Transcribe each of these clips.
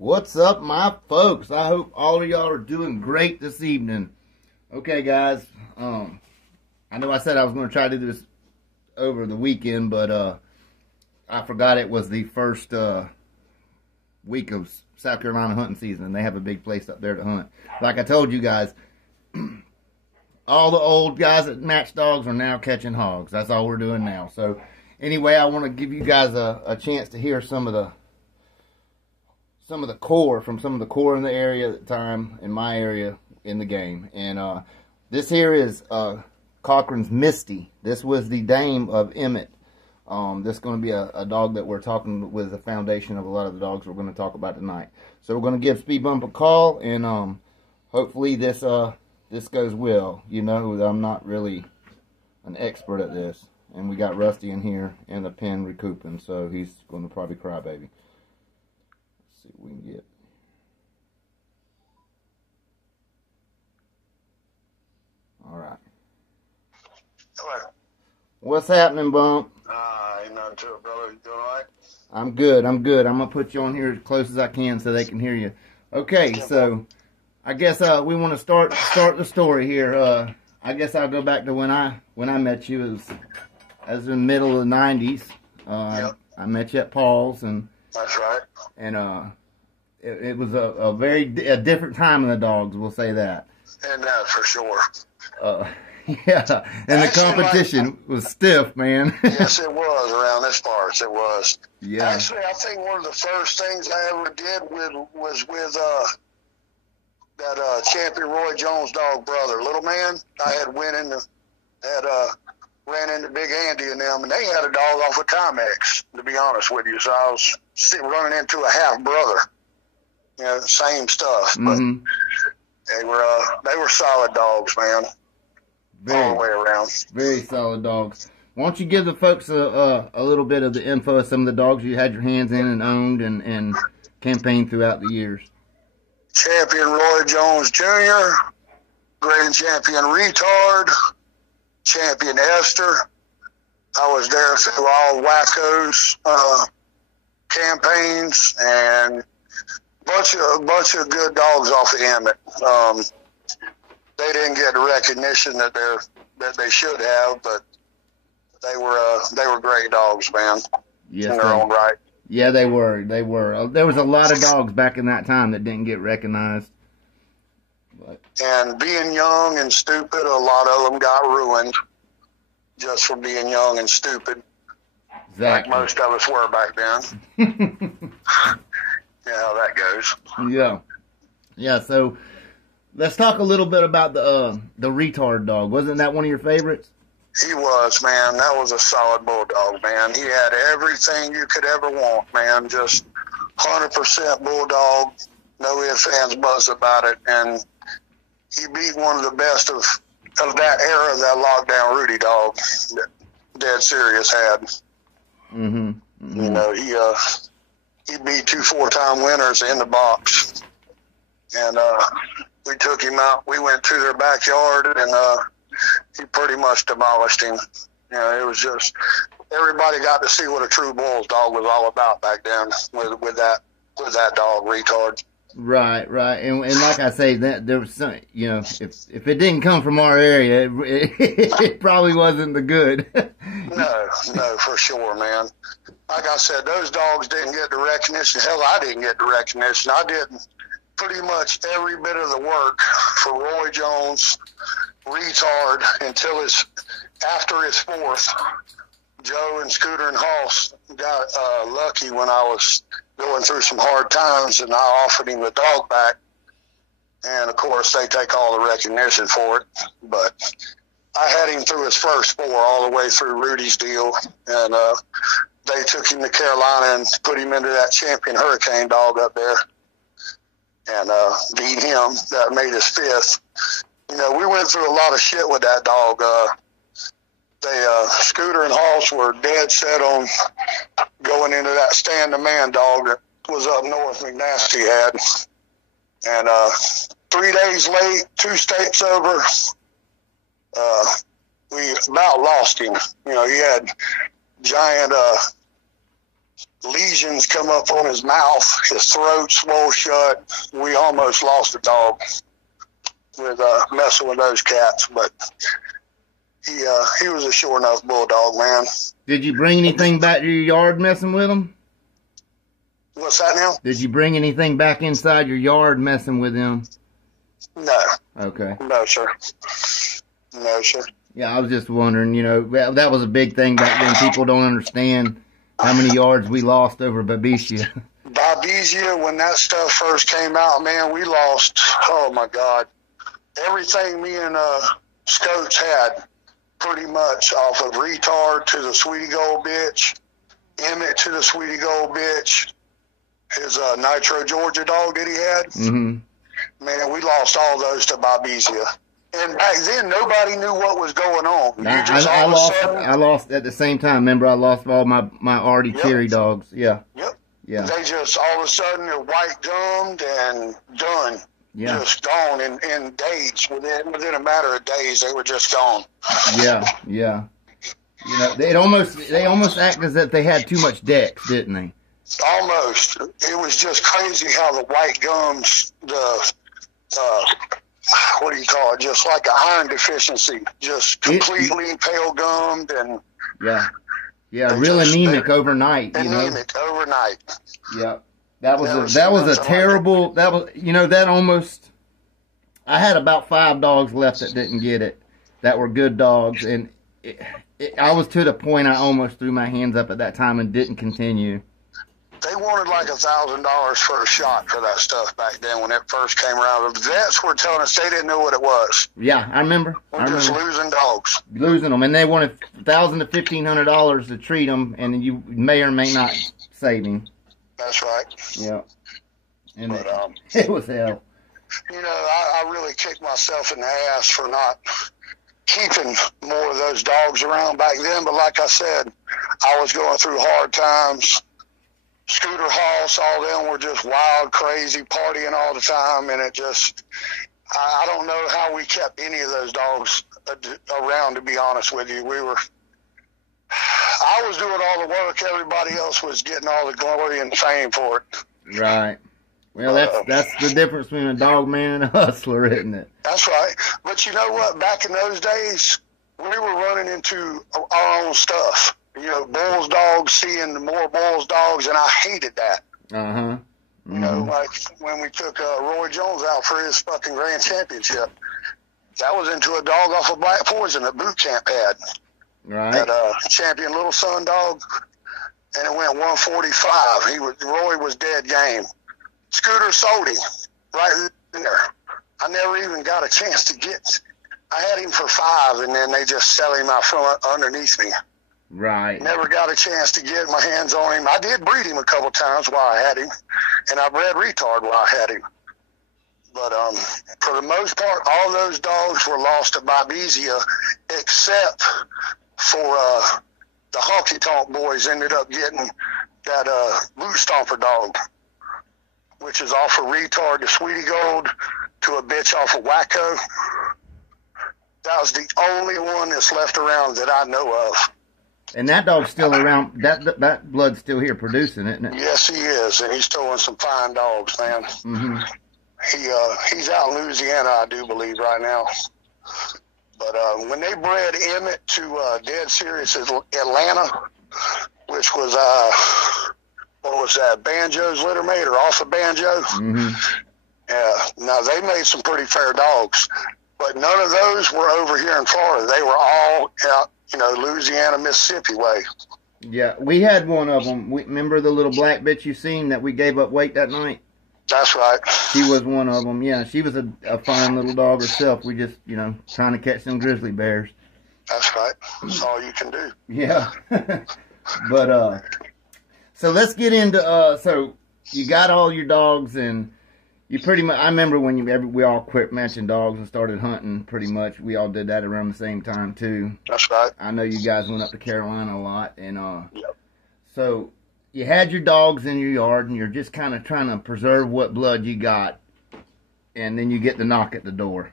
What's up, my folks? I hope all of y'all are doing great this evening. Okay, guys. I know I said I was going to try to do this over the weekend, but I forgot it was the first week of South Carolina hunting season, and they have a big place up there to hunt. Like I told you guys, all the old guys that match dogs are now catching hogs. That's all we're doing now. So, anyway, I want to give you guys a chance to hear some of the core from some of the core in the area at the time, in my area, in the game. And this here is Cochran's Misty. This was the dame of Emmett. This is going to be a dog that we're talking with the foundation of a lot of the dogs we're going to talk about tonight. So we're going to give Speed Bump a call, and hopefully this goes well. You know, I'm not really an expert at this. And we got Rusty in here in the pen recouping, so he's going to probably cry baby. See what we can get. All right. Hello. What's happening, Bump? Ain't nothing to it, brother. You doing all right? I'm good. I'm going to put you on here as close as I can so they can hear you. Okay, so I guess we want to start the story here. I guess I'll go back to when I met you. It was in the middle of the 90s. Yep. I met you at Paul's, and That's right. and it was a very different time in the dogs. We'll say that. And that for sure. Yeah, and the competition was stiff, man. Yes, it was around this parts. It was. Yeah. Actually, I think one of the first things I ever did was with that champion Roy Jones dog brother, Little Man. I had ran into Big Andy and them, and they had a dog off of Timex, to be honest with you. So I was running into a half brother. You know, same stuff, but they were solid dogs, man. All the way around. Very solid dogs. Why don't you give the folks a little bit of the info of some of the dogs you had your hands in and owned and campaigned throughout the years? Champion Roy Jones Jr., Grand Champion Retard, Champion Esther. I was there through all Wacko's campaigns and a bunch of good dogs off of Emmett. They didn't get the recognition that they should have, but they were great dogs, man. Yes, in their own right. Yeah, they were. They were. There was a lot of dogs back in that time that didn't get recognized. But. And being young and stupid, a lot of them got ruined just for being young and stupid. Exactly. Like most of us were back then. Yeah, how that goes. Yeah. Yeah, so let's talk a little bit about the retard dog. Wasn't that one of your favorites? He was, man. That was a solid bulldog, man. He had everything you could ever want, man. Just 100% bulldog. No ifs, ands, buts about it. And he beat one of the best of that era, that lockdown Rudy dog that Dead Serious had. Mm-hmm. Mm-hmm. You know, he beat 2 4-time winners in the box. And we took him out. We went to their backyard, and he pretty much demolished him. You know, it was just everybody got to see what a true Bulls dog was all about back then with that dog, Retard. Right. And like I say, that there was some, you know, if it didn't come from our area, it probably wasn't the good. No, for sure, man. Like I said, those dogs didn't get the recognition. Hell, I didn't get the recognition. I did pretty much every bit of the work for Roy Jones, Retard, until after his fourth. Joe and Scooter and Hoss got lucky when I was going through some hard times, and I offered him the dog back. And, of course, they take all the recognition for it. But I had him through his first 4 all the way through Rudy's deal. And they took him to Carolina and put him into that champion Hurricane dog up there and beat him. That made his 5th. You know, we went through a lot of shit with that dog. Scooter and Hoss were dead set on going into that stand-the-man dog that was up north McNasty had. And 3 days late, 2 states over, we about lost him. You know, he had giant lesions come up on his mouth. His throat swole shut. We almost lost a dog with messing with those cats, but he was a sure enough bulldog, man. Did you bring anything back to your yard messing with him? What's that now? Did you bring anything back inside your yard messing with him? No. Okay. No, sir. No, sir. Yeah, I was just wondering, you know, that was a big thing back then. People don't understand how many yards we lost over Babesia. Babesia, when that stuff first came out, man, we lost, oh my God, everything me and Scoats had pretty much, off of Retard to the Sweetie Gold bitch, Emmett to the Sweetie Gold bitch, his Nitro Georgia dog that he had. Mm-hmm. Man, we lost all those to Babesia. And back then, nobody knew what was going on. I lost at the same time. Remember, I lost all my Artie Cherry dogs. Yeah. Yep. Yeah. They just, all of a sudden, they're white gummed and done. Yeah. Just gone in days. Within a matter of days, they were just gone. Yeah, yeah. You know, they almost act as if they had too much dex, didn't they? Almost. It was just crazy how the white gums, what do you call it? Just like an iron deficiency, just completely pale gummed and real anemic overnight. Anemic overnight. Yeah, that was a terrible. That was, you know, that almost. I had about 5 dogs left that didn't get it, that were good dogs, and I was to the point I almost threw my hands up at that time and didn't continue. They wanted like $1,000 for a shot for that stuff back then when it first came around. The vets were telling us they didn't know what it was. Yeah, I remember. We're just losing dogs. Losing them, and they wanted $1,000 to $1,500 to treat them, and you may or may not save him. That's right. Yeah. And it was hell. You know, I really kicked myself in the ass for not keeping more of those dogs around back then. But like I said, I was going through hard times. Scooter Hoss, all them were just wild, crazy, partying all the time, and it just, I don't know how we kept any of those dogs around, to be honest with you. I was doing all the work, everybody else was getting all the glory and fame for it. Right. Well, that's the difference between a dog man and a hustler, isn't it? That's right. But you know what? Back in those days, we were running into our own stuff. You know, Bulls dogs, seeing more Bulls dogs, and I hated that. Uh-huh. Mm-hmm. You know, like when we took Roy Jones out for his fucking grand championship. That was into a dog off of Black Poison that boot camp had. Right. That champion little son dog, and it went 145. Roy was dead game. Scooter sold him right there. I never even got a chance to get. I had him for 5, and then they just sell him out from underneath me. Right. Never got a chance to get my hands on him. I did breed him a couple times while I had him, and I bred Retard while I had him. But for the most part, all those dogs were lost to Babesia, except for the Honky Tonk boys ended up getting that Boot Stomper dog, which is off of Retard to Sweetie Gold to a bitch off of Wacko. That was the only one that's left around that I know of. And that dog's still around. That blood's still here producing, isn't it? Yes, he is, and he's throwing some fine dogs, man. Mm-hmm. He's out in Louisiana, I do believe, right now. But when they bred Emmett to Dead Serious Atlanta, which was what was that, Banjo's littermate or off of Banjo? Mm-hmm. Yeah. Now they made some pretty fair dogs, but none of those were over here in Florida. They were all out, you know, Louisiana, Mississippi way. Yeah, we had one of them. Remember the little black bitch you seen that we gave up weight that night? That's right. She was one of them. Yeah, she was a fine little dog herself. We just, you know, trying to catch some grizzly bears. That's right. That's all you can do. Yeah. But, so let's get into, so you got all your dogs, and you pretty much, I remember when we all quit matching dogs and started hunting pretty much. We all did that around the same time too. That's right. I know you guys went up to Carolina a lot, and yep. So you had your dogs in your yard, and you're just kind of trying to preserve what blood you got, and then you get the knock at the door.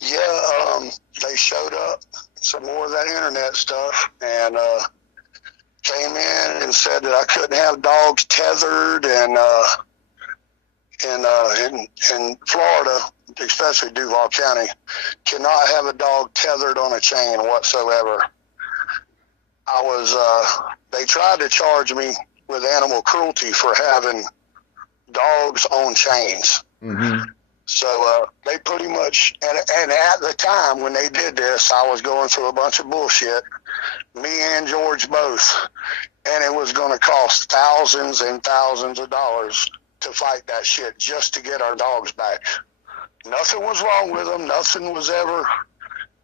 Yeah, they showed up, some more of that internet stuff, and came in and said that I couldn't have dogs tethered, and in Florida, especially Duval County, cannot have a dog tethered on a chain whatsoever. They tried to charge me with animal cruelty for having dogs on chains. Mm-hmm. So they pretty much, and at the time when they did this, I was going through a bunch of bullshit, me and George both, and it was going to cost thousands and thousands of dollars to fight that shit just to get our dogs back. Nothing was wrong with them. Nothing was ever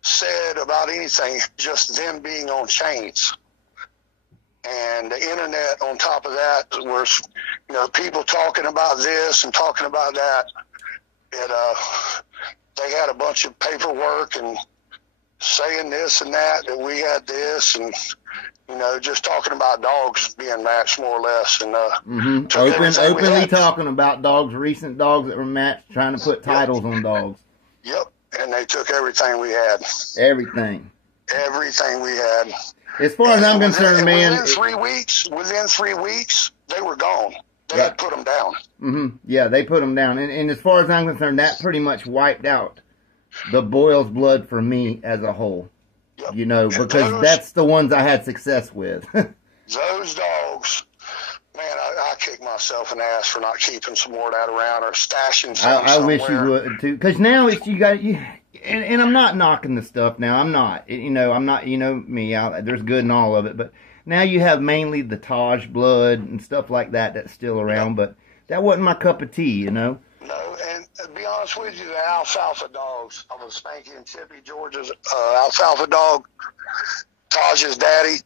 said about anything, just them being on chains. And the internet on top of that was, people talking about this and talking about that. They had a bunch of paperwork and saying this and that we had this, and just talking about dogs being matched more or less, and openly talking about dogs, recent dogs that were matched, trying to put titles on dogs. Yep, and they took everything we had. Everything we had. As far as I'm concerned, man, within 3 weeks, they were gone. They had put them down. Mm-hmm. Yeah, they put them down. And as far as I'm concerned, that pretty much wiped out the Boyle's blood for me as a whole. Yep. Because that's the ones I had success with. Those dogs, man, I kick myself in the ass for not keeping some more of that around or stashing some I wish you would, too. Because now and I'm not knocking the stuff now. I'm not. I'm not, me. There's good in all of it. But now you have mainly the Taj blood and stuff like that that's still around. Yep. But that wasn't my cup of tea, No, and to be honest with you, the alfalfa dogs, I was Spanky and Chippy, George's alfalfa dog, Taj's daddy,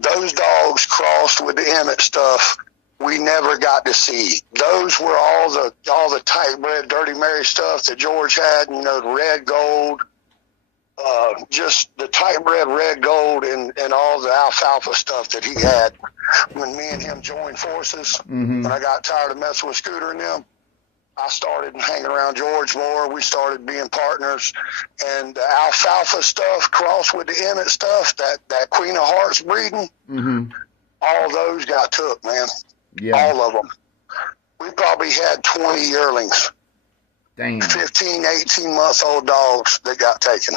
those dogs crossed with the Emmett stuff we never got to see. Those were all the tight bred Dirty Mary stuff that George had, the red gold, just the tight bred red gold and all the alfalfa stuff that he had. When me and him joined forces, when I got tired of messing with Scooter and them, I started hanging around George more. We started being partners, and the alfalfa stuff crossed with the Emmett stuff, that Queen of Hearts breeding, all those got took, man. Yeah. All of them. We probably had 20 yearlings. Damn. 15, 18-month-old dogs that got taken.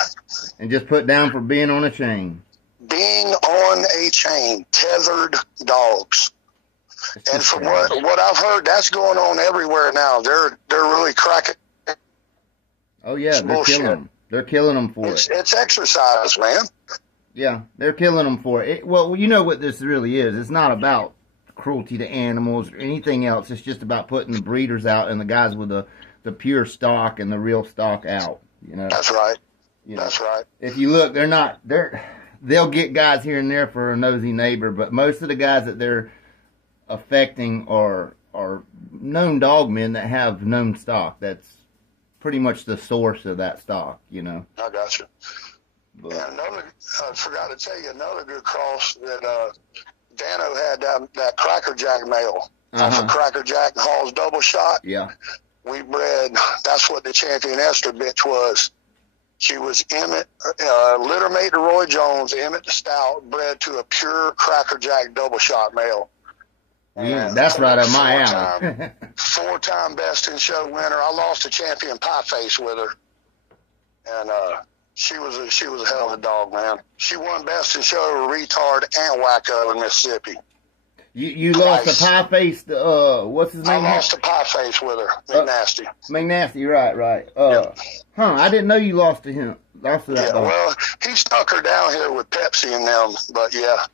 And just put down for being on a chain. Being on a chain, tethered dogs. And from what I've heard, that's going on everywhere now. They're really cracking. Oh yeah, they're killing them. They're killing them for it. It's exercise, man. Yeah, they're killing them for it. Well, you know what this really is. It's not about cruelty to animals or anything else. It's just about putting the breeders out and the guys with the pure stock and the real stock out. That's right. That's right. If you look, they'll get guys here and there for a nosy neighbor, but most of the guys that they're affecting are known dog men that have known stock. That's pretty much the source of that stock, I got you. But, and I forgot to tell you another good cross that Dano had that Cracker Jack male off of Cracker Jack and Hall's double shot. Yeah. We bred, that's what the Champion Esther bitch was. She was Emmett, litter mate to Roy Jones, Emmett the Stout, bred to a pure Cracker Jack double shot male. Yeah, that's right up my alley. 4-time best in show winner. I lost a Champion pie face with her. And she was a hell of a dog, man. She won best in show, retard, and wacko in Mississippi. You lost a pie face. What's his name? I lost a pie face with her, McNasty. McNasty, right. Yep. I didn't know you lost to him. Lost to that dog. Well, he stuck her down here with Pepsi and them, but yeah,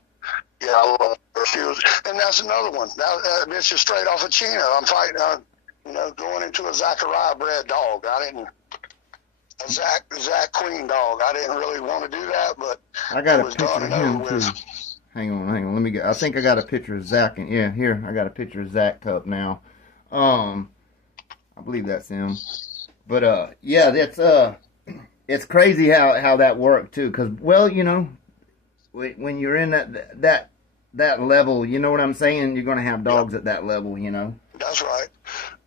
I love her. She was, and that's another one. That bitch is straight off of Chino. I'm fighting, going into a Zachariah bred dog. A Zach Queen dog. I didn't really want to do that, but I got a picture of him too. Hang on. Let me get. I think I got a picture of Zach. Here I got a picture of Zach up now. I believe that's him. But that's it's crazy how that worked too. Cause when you're in that level, you know what I'm saying. You're gonna have dogs at that level, That's right.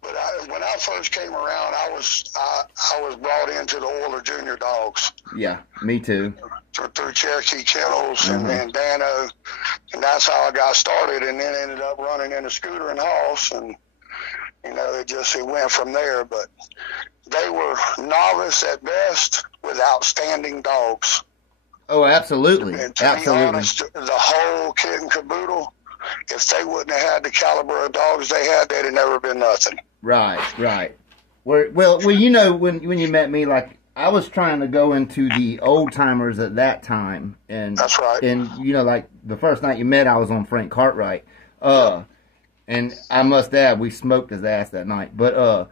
But when I first came around, I was brought into the Oiler Junior Dogs. Yeah, me too. Through Cherokee Kennels and Dano, and that's how I got started. And then ended up running in a Scooter and Hoss, and it went from there. But they were novice at best with outstanding dogs. Oh, absolutely. And to be honest, the whole kit and caboodle, if they wouldn't have had the caliber of dogs they had, they'd have never been nothing. Right. Well, when you met me, like, I was trying to go into the old timers at that time, and that's right. And like the first night you met, I was on Frank Cartwright, and I must add, we smoked his ass that night. But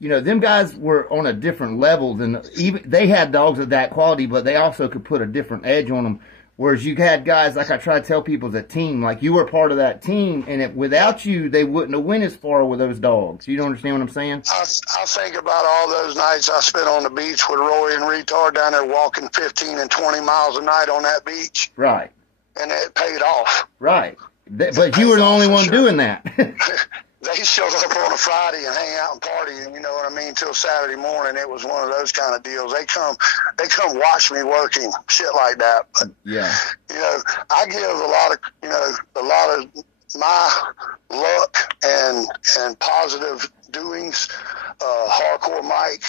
them guys were on a different level than even they had dogs of that quality, but they also could put a different edge on them. Whereas you had guys, like I try to tell people, as a team, like you were part of that team, and without you, they wouldn't have went as far with those dogs. You don't understand what I'm saying? I think about all those nights I spent on the beach with Roy and Retard down there walking 15 and 20 miles a night on that beach. Right. And it paid off. Right. But you were the only one doing that. They showed up on a Friday and hang out and party, and till Saturday morning. It was one of those kind of deals. They come watch me working, shit like that. But yeah, I give a lot of my luck and positive doings, Hardcore Mike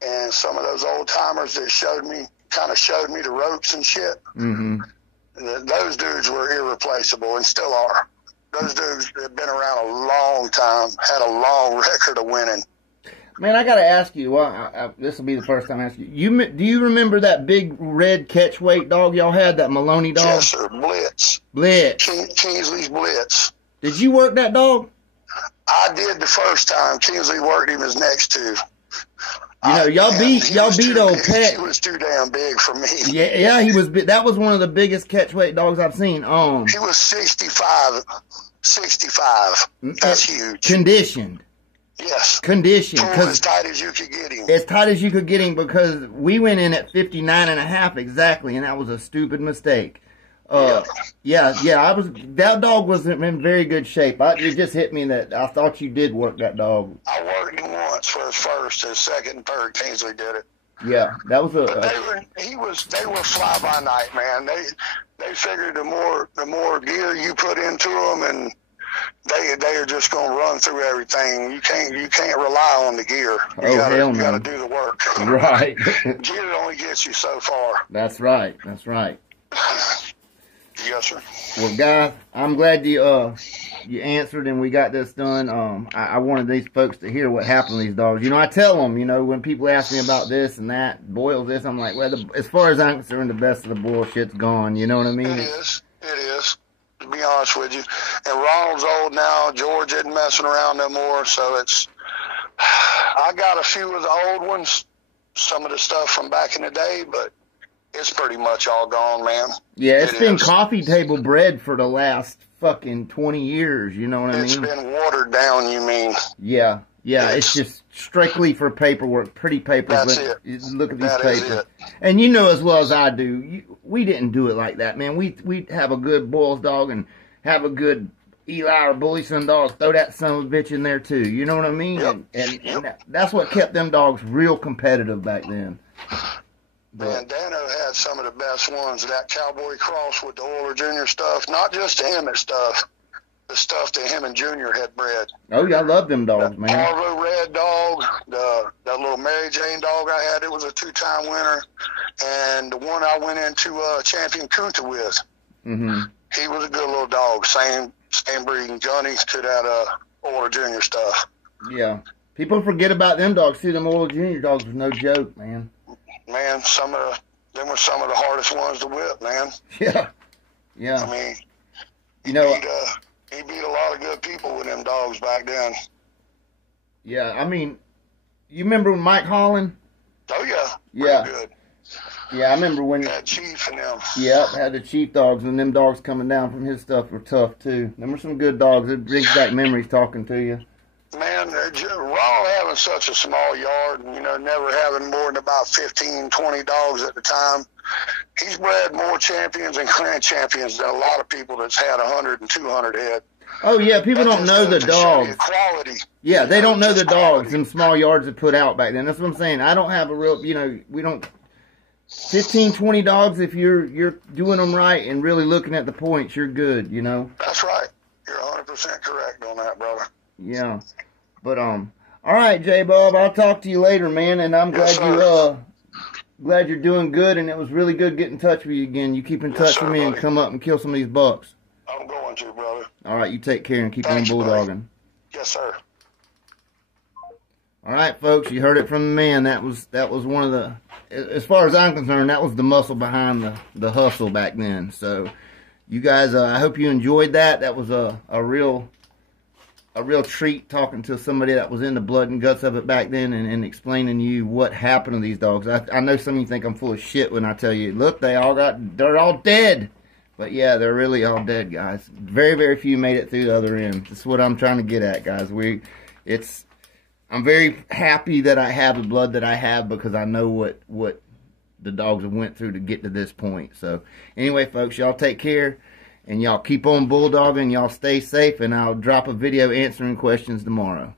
and some of those old timers that showed me the ropes and shit. Mm-hmm. Those dudes were irreplaceable and still are. Those dudes have been around a long time, had a long record of winning. Man, I got to ask you. Well, this will be the first time I ask you. Do you remember that big red catch weight dog y'all had, that Maloney dog? Yes, sir. Blitz. Kingsley's Blitz. Did you work that dog? I did the first time. Kingsley worked him his next two. Y'all beat old Pet. He was too damn big for me. Yeah, he was. That was one of the biggest catch weight dogs I've seen. He was 65. That's huge. Conditioned. Yes. Conditioned. As tight as you could get him. As tight as you could get him, because we went in at 59.5 exactly, and that was a stupid mistake. That dog was in very good shape. It just hit me that I thought you did work that dog. I worked him once for his first, his second, and third. Kingsley did it. Yeah, that was But they were fly by night, man. They figured the more gear you put into them, and they are just going to run through everything. You can't rely on the gear. You got to do the work. Right. Gear only gets you so far. That's right. Yes, sir. Well, guys, I'm glad you answered and we got this done. I wanted these folks to hear what happened to these dogs. I tell them, when people ask me about this and that, boils this, I'm like, well, as far as I'm concerned, the best of the bullshit's gone. You know what I mean? It is. To be honest with you. And Ronald's old now. George isn't messing around no more. So I got a few of the old ones, some of the stuff from back in the day, but it's pretty much all gone, man. Yeah, it's been coffee table bred for the last fucking 20 years, you know what I mean? It's been watered down, you mean? Yeah, it's just strictly for paperwork, pretty papers. That's it. Look at these papers. And you know as well as I do, we didn't do it like that, man. We have a good Boyles dog and have a good Eli or Bully Son dog, throw that son of a bitch in there too, you know what I mean? Yep. And that's what kept them dogs real competitive back then. Man, Dano had some of the best ones. That Cowboy Cross with the Oiler Junior stuff, not just the Emmett stuff, the stuff that him and Junior had bred. Oh, yeah, I love them dogs, man. Parvo Red dog, that little Mary Jane dog I had, it was a 2-time winner. And the one I went into Champion Kunta with, he was a good little dog. Same breeding, Johnny, to that Oiler Junior stuff. Yeah. People forget about them dogs, too. Them Oiler Junior dogs was no joke, man. Man, them were some of the hardest ones to whip, man. Yeah. I mean, he beat a lot of good people with them dogs back then. Yeah, I mean, you remember Mike Holland? Oh, yeah. Yeah. Good. Yeah, I remember when... Had Chief and them. Yeah, had the Chief dogs, and them dogs coming down from his stuff were tough, too. Them were some good dogs. It brings back memories talking to you. Man, Ronald having such a small yard and, never having more than about 15, 20 dogs at the time, he's bred more champions and grand champions than a lot of people that's had 100 and 200 head. Oh yeah, people don't know the dogs. Quality. Yeah, they don't know the dogs. Quality. Them small yards that put out back then. That's what I'm saying. I don't have a real, we don't 15, 20 dogs. If you're doing them right and really looking at the points, you're good. That's right. You're 100% correct on that, brother. Yeah, but all right, J Bob. I'll talk to you later, man. And I'm glad you're doing good. And it was really good getting in touch with you again. You keep in touch with me and come up and kill some of these bucks. I'm going to, brother. All right, you take care and keep on Thanks, bulldogging. buddy. Yes, sir. All right, folks, you heard it from the man. That was one of the, as far as I'm concerned, that was the muscle behind the hustle back then. So, you guys, I hope you enjoyed that. That was a real treat talking to somebody that was in the blood and guts of it back then and explaining to you what happened to these dogs. I know some of you think I'm full of shit when I tell you, look, they're all dead. But yeah, they're really all dead, guys. Very, very few made it through the other end. That's what I'm trying to get at, guys. I'm very happy that I have the blood that I have because I know what the dogs have went through to get to this point. So anyway, folks, y'all take care and y'all keep on bulldogging. Y'all stay safe, and I'll drop a video answering questions tomorrow.